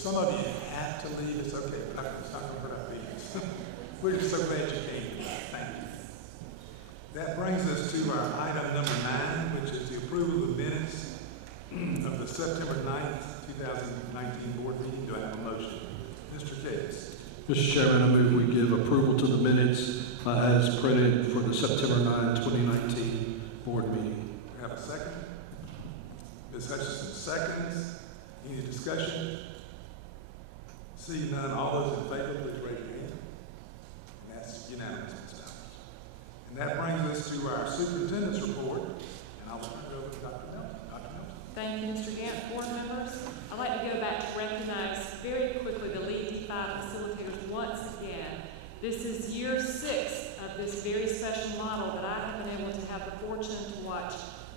some of you have to leave, it's okay. It's not going to hurt our feelings. We're just so glad you came. Thank you. That brings us to our item number 9, which is the approval of the minutes of the September 9th, 2019 board meeting. Do I have a motion? Mr. Davis. Mr. Chairman, I move we give approval to the minutes as printed for the September 9, 2019 board meeting. We have a second. Ms. Hutchinson seconds. Any discussion? See none. All those in favor, please raise your hand. And that's unanimous, Ms. Bowers. And that brings us to our superintendent's report. And I'll turn it over to Dr. Nelson. Dr. Nelson. Thank you, Mr. Gant. Board members, I'd like to go back to recognize very quickly the Lead D5 facilitators once again. This is year 6 of this very special model that I have been able to have the fortune to watch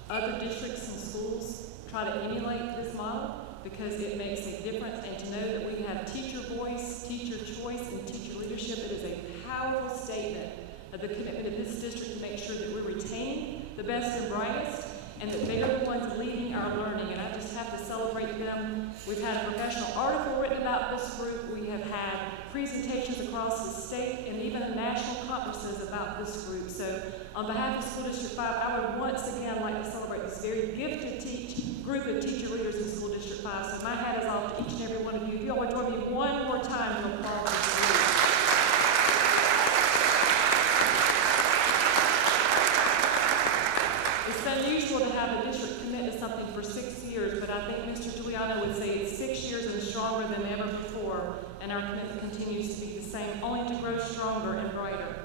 other districts and schools try to emulate this model, because it makes a difference, and to know that we have teacher voice, teacher choice, and teacher leadership, it is a powerful statement of the commitment of this district to make sure that we're retaining the best and brightest, and that they are the ones leading our learning. And I just have to celebrate them. We've had a professional article written about this group. We have had presentations across the state and even national conferences about this group. So on behalf of School District 5, I would once again like to celebrate this very gifted group of teacher leaders in School District 5. So my hat is off to each and every one of you. If you all would join me one more time to applaud this group. It's unusual to have a district commit to something for 6 years, but I think Mr. Giuliano would say it's 6 years and stronger than ever before, and our commitment continues to be the same, only to grow stronger and brighter.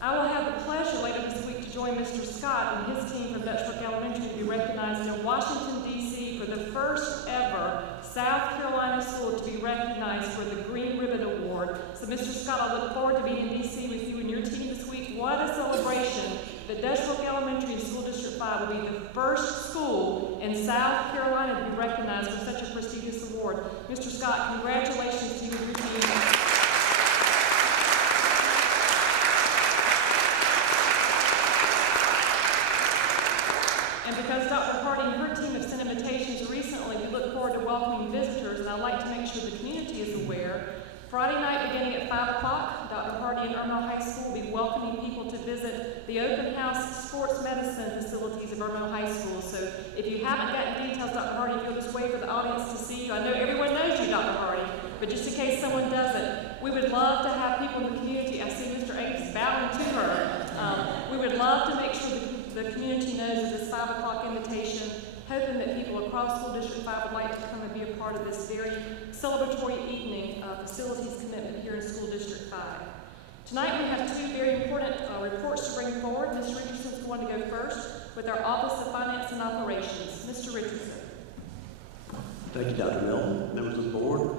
I will have the pleasure later this week to join Mr. Scott and his team from Dutch Brook Elementary to be recognized in Washington, D.C. for the first ever South Carolina school to be recognized for the Green Ribbon Award. So Mr. Scott, I look forward to being in D.C. with you and your team this week. What a celebration that Dutch Brook Elementary in School District 5 will be the first school in South Carolina to be recognized for such a prestigious award. Mr. Scott, congratulations to you and your team. And because Dr. Hardy and her team have sent invitations recently, we look forward to welcoming visitors, and I'd like to make sure the community is aware. Friday night, beginning at 5 o'clock, Dr. Hardy and Irmo High School will be welcoming people to visit the open house sports medicine facilities of Irmo High School. So if you haven't gotten details, Dr. Hardy, if you'll just wait for the audience to see you. I know everyone knows you, Dr. Hardy, but just in case someone doesn't, we would love to have people in the community. I see Mr. Ames bowing to her. We would love to make sure the community knows of this 5 o'clock invitation, hoping that people across School District 5 would like to come and be a part of this very celebratory evening of facilities commitment here in School District 5. Tonight we have 2 very important reports to bring forward. Mr. Richardson's going to go first with our Office of Finance and Operations. Mr. Richardson. Thank you, Dr. Milton, members of the board.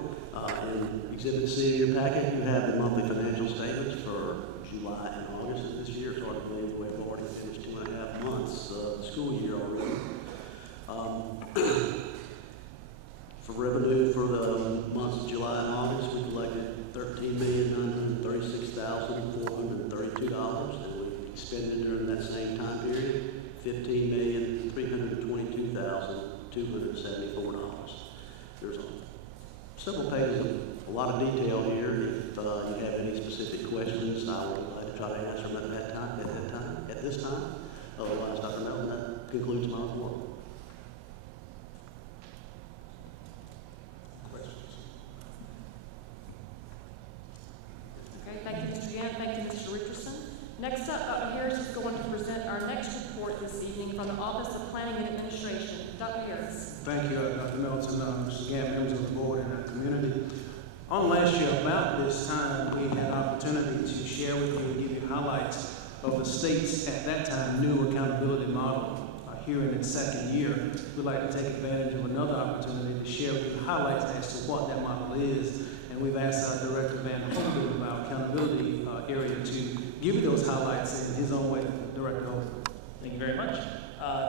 In Exhibit C of your packet, you have the monthly financial statements for July and August of this year. It's hard to believe we've already finished 2.5 months of the school year already. For revenue for the months of July and August, we collected $13,936,432, and we expended during that same time period $15,322,274. There's several pages of a lot of detail here. If you have any specific questions, I will try to answer them at this time. Otherwise, Dr. Melvin, that concludes my report. Thank you, Mr. Gann. Thank you, Mr. Richardson. Next up, Dr. Harris is going to present our next report this evening from the Office of Planning and Administration. Dr. Harris. Thank you, Dr. Melton, Mr. Gann, members of the board and our community. On last year, about this time, we had an opportunity to share with you and give you highlights of the state's, at that time, new accountability model. Here in its second year, we'd like to take advantage of another opportunity to share with you highlights as to what that model is. And we've asked our Director, Van Holden, of our accountability area to give you those highlights in his own way. Director Holden. Thank you very much.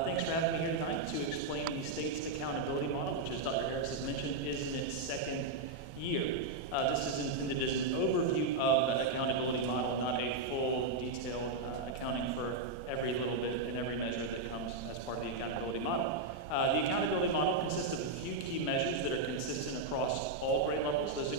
Thanks for having me here tonight to explain the state's accountability model, which, as Dr. Harris has mentioned, is in its second year. This is intended as an overview of the accountability model, not a full, detailed accounting for every little bit and every measure that comes as part of the accountability model. The accountability model consists of a few key measures that are consistent across all grade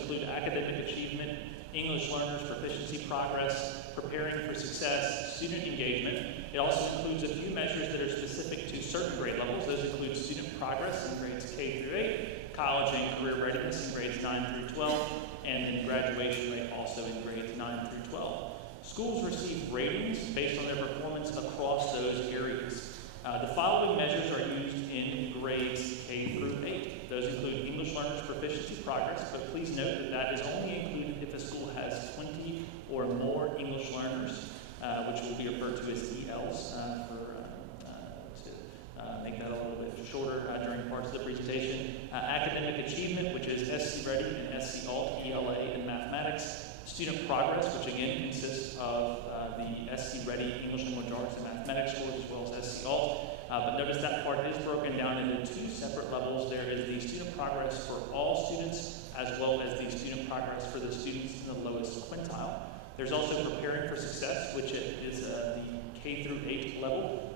include academic achievement, English learners' proficiency progress, preparing for success, student engagement. It also includes a few measures that are specific to certain grade levels. Those include student progress in grades K through 8, college and career readiness in grades 9 through 12, and then graduation rate also in grades 9 through 12. Schools receive ratings based on their performance across those areas. The following measures are used in grades K through 8. Those include English learners' proficiency progress, but please note that that is only included if a school has 20 or more English learners, which will be referred to as ELs make that a little bit shorter during parts of the presentation. Academic achievement, which is SC Ready and SC Alt, ELA in mathematics. Student progress, which again consists of the SC Ready English Language Arts and Mathematics scores as well as SC Alt. But notice that part is broken down into two separate levels. There is the student progress for all students as well as the student progress for the students in the lowest quintile. There's also preparing for success, which is the K through 8 level,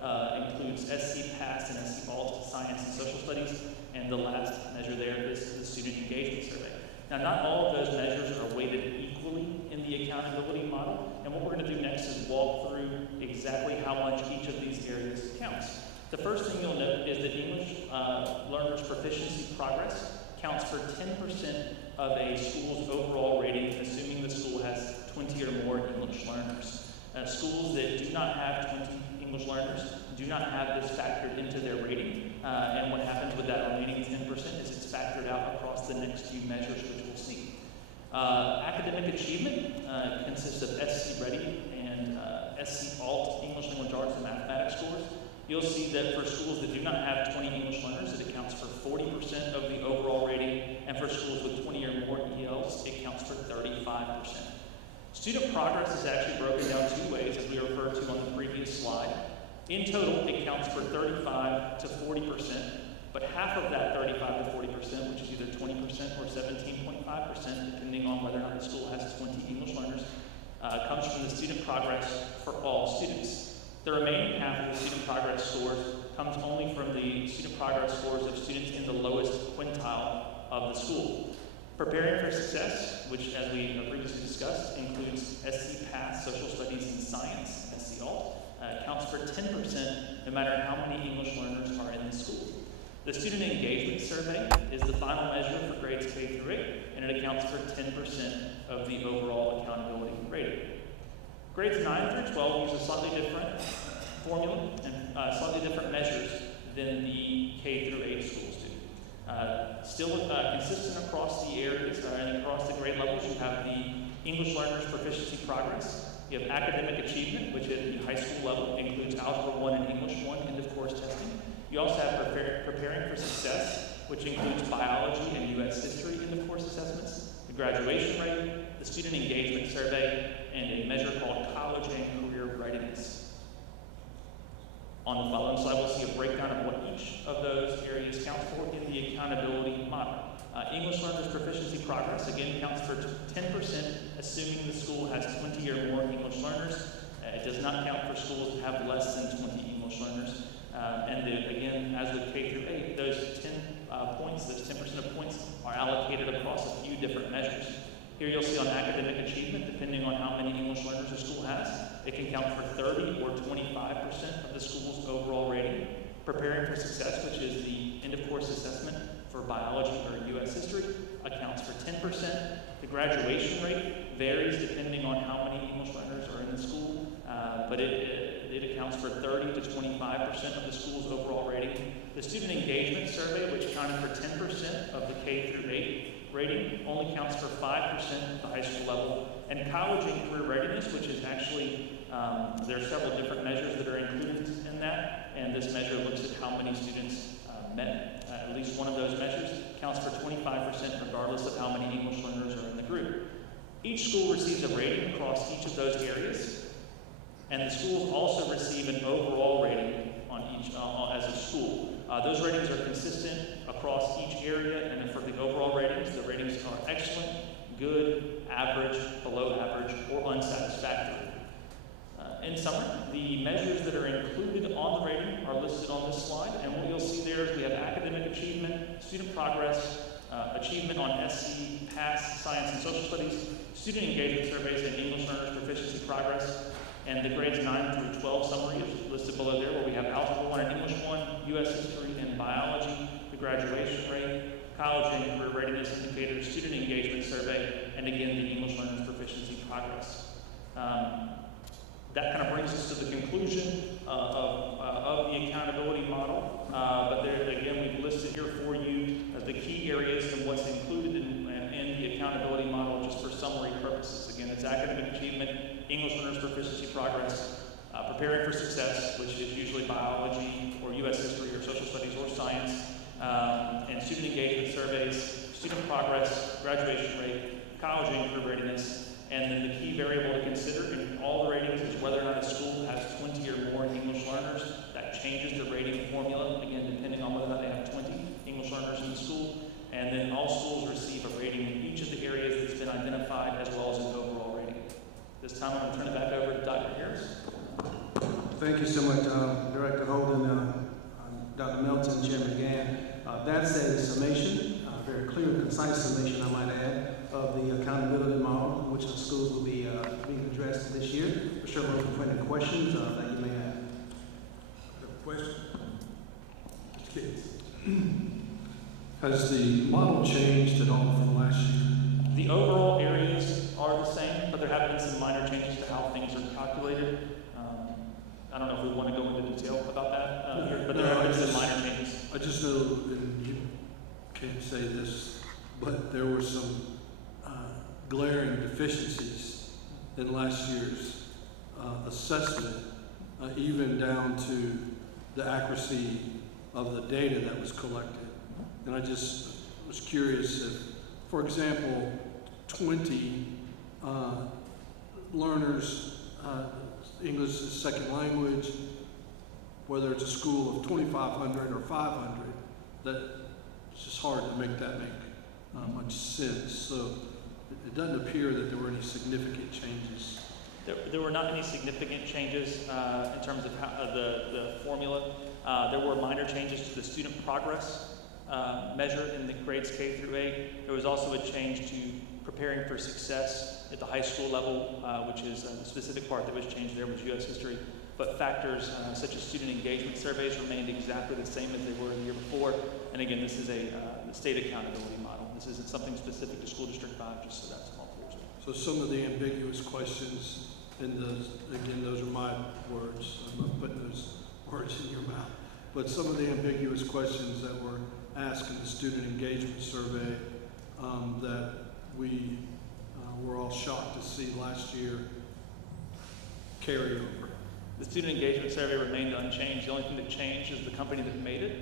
includes SC Pass and SC Alt, Science and Social Studies, and the last measure there is the Student Engagement Survey. Now, not all of those measures are weighted equally in the accountability model, and what we're going to do next is walk through exactly how much each of these areas counts. The first thing you'll note is that English learners' proficiency progress counts for 10% of a school's overall rating, assuming the school has 20 or more English learners. Schools that do not have 20 English learners do not have this factored into their rating, and what happens with that remaining 10% is it's factored out across the next few measures, which we'll see. Academic achievement consists of SC Ready and SC Alt, English Language Arts and Mathematics scores. You'll see that for schools that do not have 20 English learners, it accounts for 40% of the overall rating, and for schools with 20 or more ELs, it counts for 35%. Student progress is actually broken down two ways, as we referred to on the previous slide. In total, it counts for 35 to 40%, but half of that 35 to 40%, which is either 20% or 17.5%, depending on whether or not the school has 20 English learners, comes from the student progress for all students. The remaining half of the student progress scores comes only from the student progress scores of students in the lowest quintile of the school. Preparing for success, which as we previously discussed, includes SC Pass, Social Studies and Science, SC Alt, counts for 10% no matter how many English learners are in the school. The Student Engagement Survey is the final measure for grades K through 8, and it accounts for 10% of the overall accountability rating. Grades 9 through 12 use a slightly different formula and slightly different measures than the K through 8 schools do. Still consistent across the areas and across the grade levels. You have the English learners' proficiency progress. You have academic achievement, which at the high school level includes Algebra 1 and English 1 end of course testing. You also have preparing for success, which includes biology and U.S. history end of course assessments, the graduation rate, the student engagement survey, and a measure called college and career readiness. On the following slide, we'll see a breakdown of what each of those areas counts for in the accountability model. English learners' proficiency progress, again, counts for 10%, assuming the school has 20 or more English learners. It does not count for schools that have less than 20 English learners. Again, as with K through 8, those 10 points, those 10% of points, are allocated across a few different measures. Here you'll see on academic achievement, depending on how many English learners a school has, it can count for 30 or 25% of the school's overall rating. Preparing for success, which is the end of course assessment for biology or U.S. history, accounts for 10%. The graduation rate varies depending on how many English learners are in the school, but it accounts for 30 to 25% of the school's overall rating. The student engagement survey, which accounted for 10% of the K through 8 rating, only counts for 5% at the high school level. And college and career readiness, which is actually, there are several different measures that are included in that, and this measure looks at how many students met at least one of those measures, counts for 25% regardless of how many English learners are in the group. Each school receives a rating across each of those areas, and the schools also receive an overall rating on each as a school. Those ratings are consistent across each area, and for the overall ratings, the ratings are excellent, good, average, below average, or unsatisfactory. In summary, the measures that are included on the rating are listed on this slide, and what you'll see there is we have academic achievement, student progress, achievement on SC, PASS, Science and Social Studies, student engagement surveys, and English learners proficiency progress. And the grades 9 through 12 summary is listed below there, where we have Algebra 1 and English 1, U.S. History and Biology, the graduation rate, college and career readiness indicators, student engagement survey, and again, the English learners proficiency progress. That kind of brings us to the conclusion of the accountability model. But there, again, we've listed here for you the key areas and what's included in the accountability model, just for summary purposes. Again, it's academic achievement, English learners proficiency progress, preparing for success, which is usually biology or U.S. history or social studies or science, and student engagement surveys, student progress, graduation rate, college and career readiness. And then the key variable to consider in all the ratings is whether or not a school has 20 or more English learners. That changes the rating formula, again, depending on whether or not they have 20 English learners in the school. And then all schools receive a rating in each of the areas that's been identified, as well as an overall rating. This time I'm going to turn it back over to Dr. Harris. Thank you so much, Director Holden, Dr. Melton, Chairman Gann. That's a summation, a very clear and concise summation, I might add, of the accountability model, which the schools will be being addressed this year. For sure, we'll open for any questions that you may have. Question? Kids. Has the model changed at all from last year? The overall areas are the same, but there have been some minor changes to how things are calculated. I don't know if we want to go into detail about that here, but there have been some minor changes. I just know, and you can't say this, but there were some glaring deficiencies in last year's assessment, even down to the accuracy of the data that was collected. And I just was curious if, for example, 20 learners, English as a second language, whether it's a school of 2,500 or 500, that it's just hard to make that make much sense. So it doesn't appear that there were any significant changes. There were not any significant changes in terms of how, the formula. There were minor changes to the student progress measure in the grades K through 8. There was also a change to preparing for success at the high school level, which is the specific part that was changed there was U.S. history. But factors such as student engagement surveys remained exactly the same as they were the year before. And again, this is a state accountability model. This isn't something specific to School District 5, just so that's all clear as well. So some of the ambiguous questions, and again, those are my words. I'm not putting those words in your mouth. But some of the ambiguous questions that were asked in the student engagement survey that we were all shocked to see last year carry over. The student engagement survey remained unchanged. The only thing that changed is the company that made it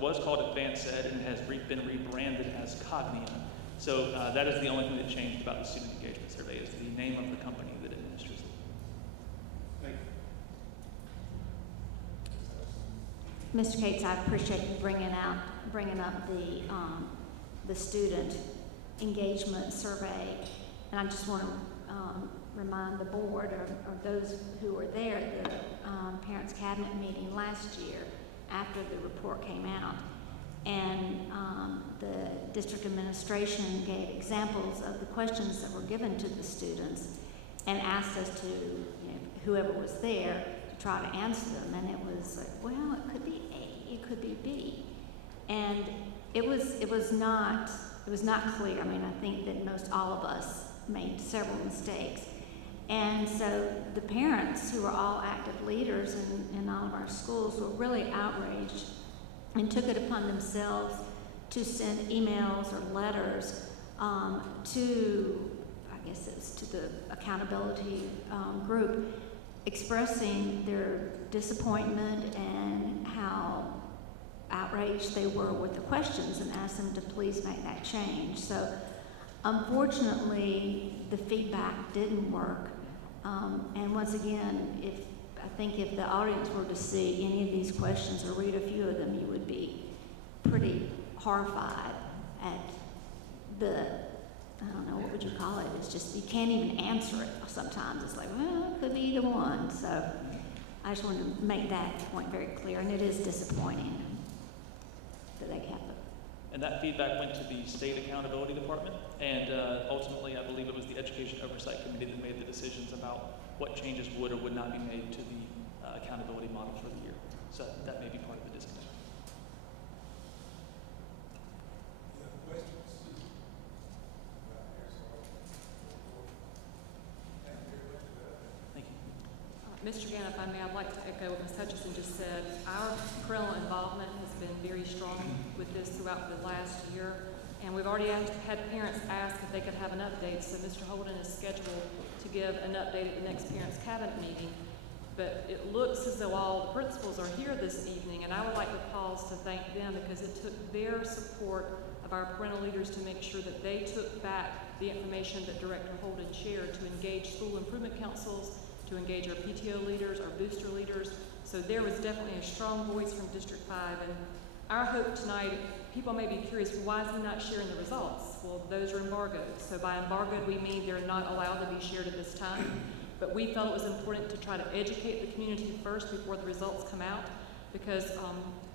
was called Advanced Ed and has been rebranded as Cognia. So that is the only thing that changed about the student engagement survey is the name of the company that administers it. Thank you. Mr. Cates, I appreciate you bringing up the student engagement survey, and I just want to remind the board or those who were there at the Parents Cabinet meeting last year after the report came out, and the district administration gave examples of the questions that were given to the students and asked us to, whoever was there, to try to answer them, and it was like, well, it could be A, it could be B, and it was not clear. I mean, I think that most all of us made several mistakes. And so the parents, who are all active leaders in all of our schools, were really outraged and took it upon themselves to send emails or letters to, I guess it's to the accountability group, expressing their disappointment and how outraged they were with the questions and asked them to please make that change. So unfortunately, the feedback didn't work. And once again, I think if the audience were to see any of these questions or read a few of them, you would be pretty horrified at I don't know, what would you call it? It's just, you can't even answer it sometimes. It's like, well, it could be either one. So I just wanted to make that point very clear, and it is disappointing that they have And that feedback went to the State Accountability Department, and ultimately, I believe it was the Education Oversight Committee that made the decisions about what changes would or would not be made to the accountability model for the year. So that may be part of the disconnect. Thank you. Mr. Gann, if I may, I'd like to echo what Ms. Hutchison just said. Our parental involvement has been very strong with this throughout the last year, and we've already had parents ask if they could have an update, so Mr. Holden is scheduled to give an update at the next Parents Cabinet meeting. But it looks as though all the principals are here this evening, and I would like to pause to thank them because it took their support of our parental leaders to make sure that they took back the information that Director Holden shared to engage school improvement councils, to engage our PTO leaders, our booster leaders. So there was definitely a strong voice from District 5. And our hope tonight, people may be curious, well, why is he not sharing the results? Well, those are embargoed. So by embargoed, we mean they're not allowed to be shared at this time. But we felt it was important to try to educate the community first before the results come out, because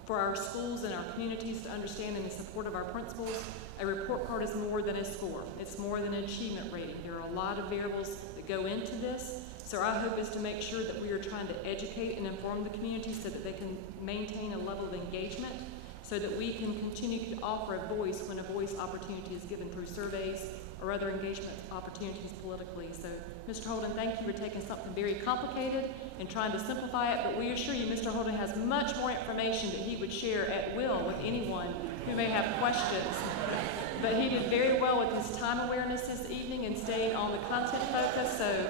for our schools and our communities to understand in the support of our principals, a report card is more than a score. It's more than an achievement rating. There are a lot of variables that go into this. So our hope is to make sure that we are trying to educate and inform the community so that they can maintain a level of engagement, so that we can continue to offer a voice when a voice opportunity is given through surveys or other engagement opportunities politically. So, Mr. Holden, thank you for taking something very complicated and trying to simplify it, but we assure you Mr. Holden has much more information that he would share at will with anyone who may have questions. But he did very well with his time awareness this evening and staying on the content focus. So,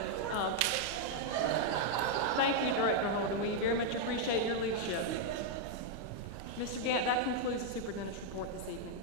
thank you, Director Holden. We very much appreciate your leadership. Mr. Gant, that concludes the superintendent's report this evening.